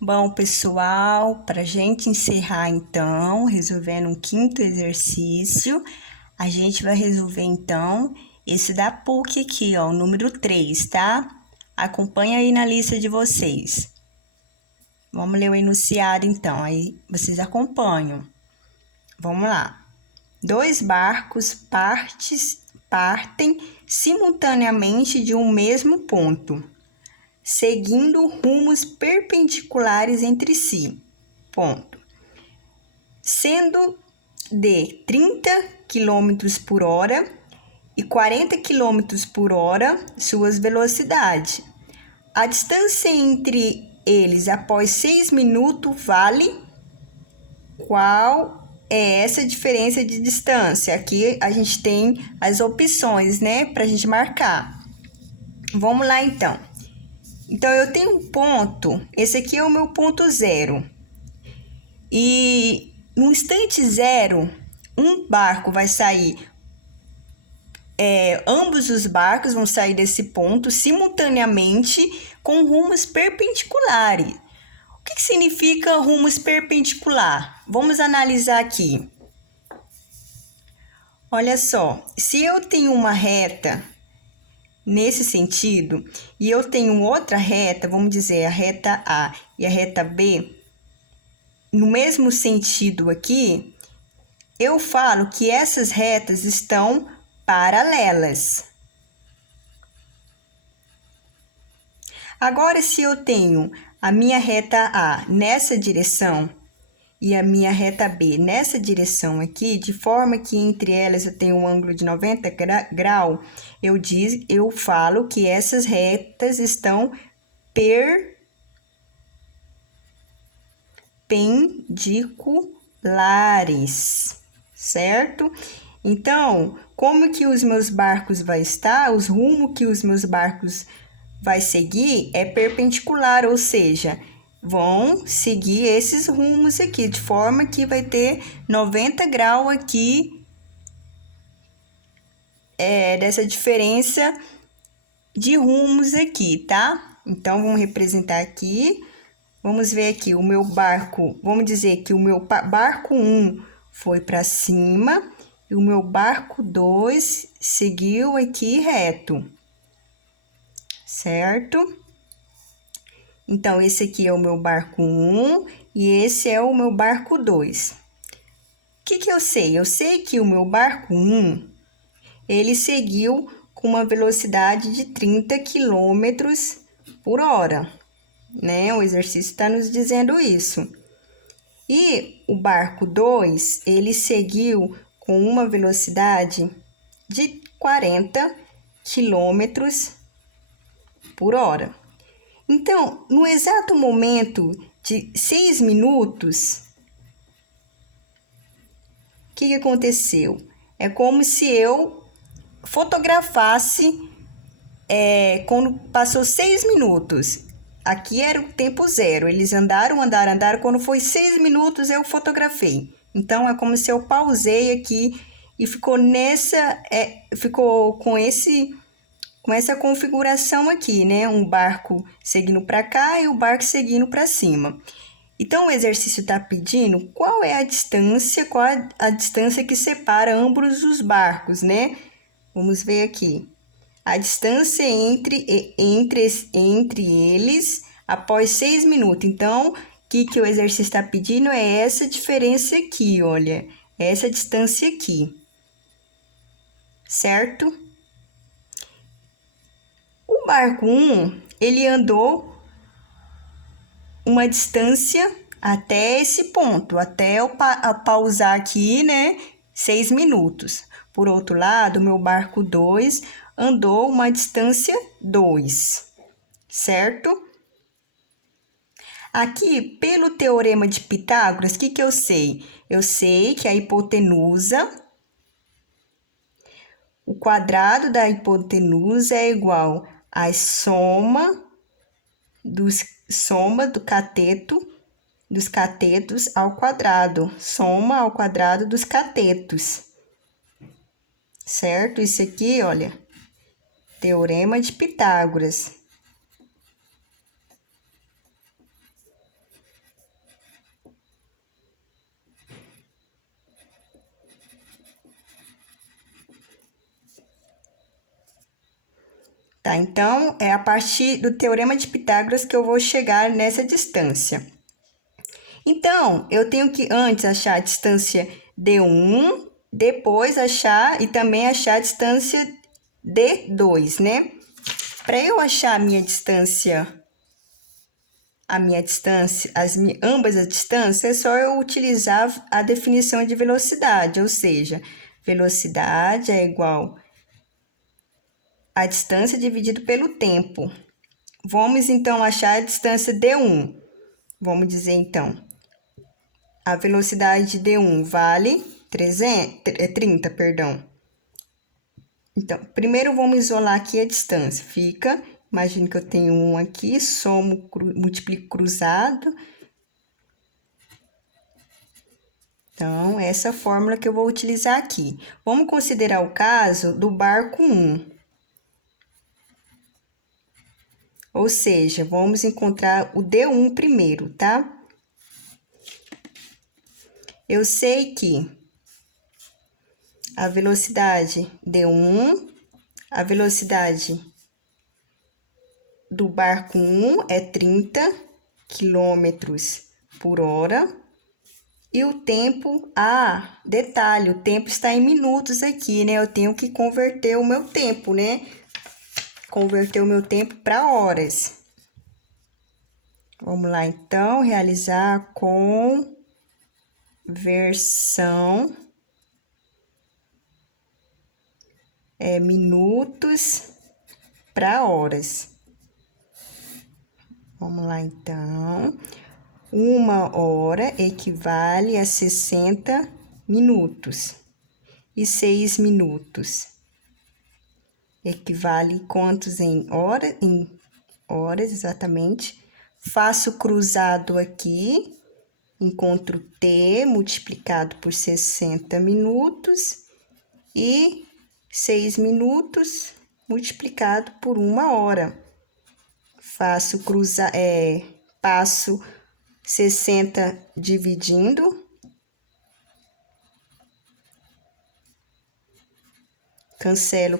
Bom, pessoal, para a gente encerrar então, resolvendo um quinto exercício, a gente vai resolver então esse da PUC aqui, ó, o número 3, tá? Acompanha aí na lista de vocês. Vamos ler o enunciado então, aí vocês acompanham. Vamos lá. Dois barcos partem simultaneamente de um mesmo ponto, seguindo rumos perpendiculares entre si. Ponto. Sendo de 30 km por hora e 40 km por hora suas velocidades. A distância entre eles após 6 minutos vale? Qual é essa diferença de distância? Aqui a gente tem as opções, né, para a gente marcar. Vamos lá então. Então, eu tenho um ponto, esse aqui é o meu ponto zero. E no instante zero, um barco vai sair, ambos os barcos vão sair desse ponto simultaneamente com rumos perpendiculares. O que significa rumos perpendicular? Vamos analisar aqui. Olha só, se eu tenho uma reta nesse sentido e eu tenho outra reta, vamos dizer a reta A e a reta B, no mesmo sentido aqui, eu falo que essas retas estão paralelas. Agora, se eu tenho a minha reta A nessa direção e a minha reta B nessa direção aqui, de forma que entre elas eu tenho um ângulo de 90 graus, eu falo que essas retas estão perpendiculares, certo? Então, como que os meus barcos vai estar? Os rumos que os meus barcos vai seguir é perpendicular, ou seja, vão seguir esses rumos aqui, de forma que vai ter 90 graus aqui dessa diferença de rumos aqui, tá? Então, vamos representar aqui. Vamos ver aqui, o meu barco, vamos dizer que o meu barco 1 foi para cima e o meu barco 2 seguiu aqui reto, certo? Então, esse aqui é o meu barco 1 e esse é o meu barco 2. O que eu sei? Eu sei que o meu barco 1, ele seguiu com uma velocidade de 30 km por hora, né? O exercício está nos dizendo isso. E o barco 2, ele seguiu com uma velocidade de 40 km por hora. Então, no exato momento de 6 minutos, o que aconteceu? É como se eu fotografasse quando passou 6 minutos. Aqui era o tempo zero. Eles andaram. Quando foi 6 minutos, eu fotografei. Então, é como se eu pausei aqui e ficou ficou com essa configuração aqui, né? Um barco seguindo para cá e o barco seguindo para cima. Então, o exercício está pedindo qual é a distância, a distância que separa ambos os barcos, né? Vamos ver aqui. A distância entre eles após 6 minutos. Então, o que o exercício está pedindo é essa diferença aqui, olha. Essa distância aqui. Certo? O barco 1, ele andou uma distância até esse ponto, até eu pausar aqui, né? 6 minutos. Por outro lado, o meu barco 2 andou uma distância 2, certo? Aqui, pelo teorema de Pitágoras, o que eu sei? Eu sei que a hipotenusa, o quadrado da hipotenusa é igual à soma do cateto dos catetos ao quadrado, soma ao quadrado dos catetos, certo? Isso aqui, olha, teorema de Pitágoras. Tá? Então, é a partir do Teorema de Pitágoras que eu vou chegar nessa distância. Então, eu tenho que antes achar a distância D1, depois achar e também achar a distância D2, né? Para eu achar a minha distância, ambas as distâncias, é só eu utilizar a definição de velocidade, ou seja, velocidade é igual a distância dividido pelo tempo. Vamos então achar a distância D1. Vamos dizer então, a velocidade de D1 vale 30, perdão. Então, primeiro vamos isolar aqui a distância. Fica, imagine que eu tenho 1 aqui, somo, multiplico cruzado. Então, essa é a fórmula que eu vou utilizar aqui. Vamos considerar o caso do barco 1. Ou seja, vamos encontrar o D1 primeiro, tá? Eu sei que a velocidade D1, a velocidade do barco 1 é 30 quilômetros por hora. E o tempo, detalhe, o tempo está em minutos aqui, né? Eu tenho que converter o meu tempo, né? Converter o meu tempo para horas. Vamos lá, então, realizar a conversão. Minutos para horas. Vamos lá, então. 1 hora equivale a 60 minutos. E 6 minutos equivale quantos em horas? Em horas, exatamente. Faço cruzado aqui, encontro T multiplicado por 60 minutos e 6 minutos multiplicado por 1 hora. Passo 60 dividindo. Cancelo.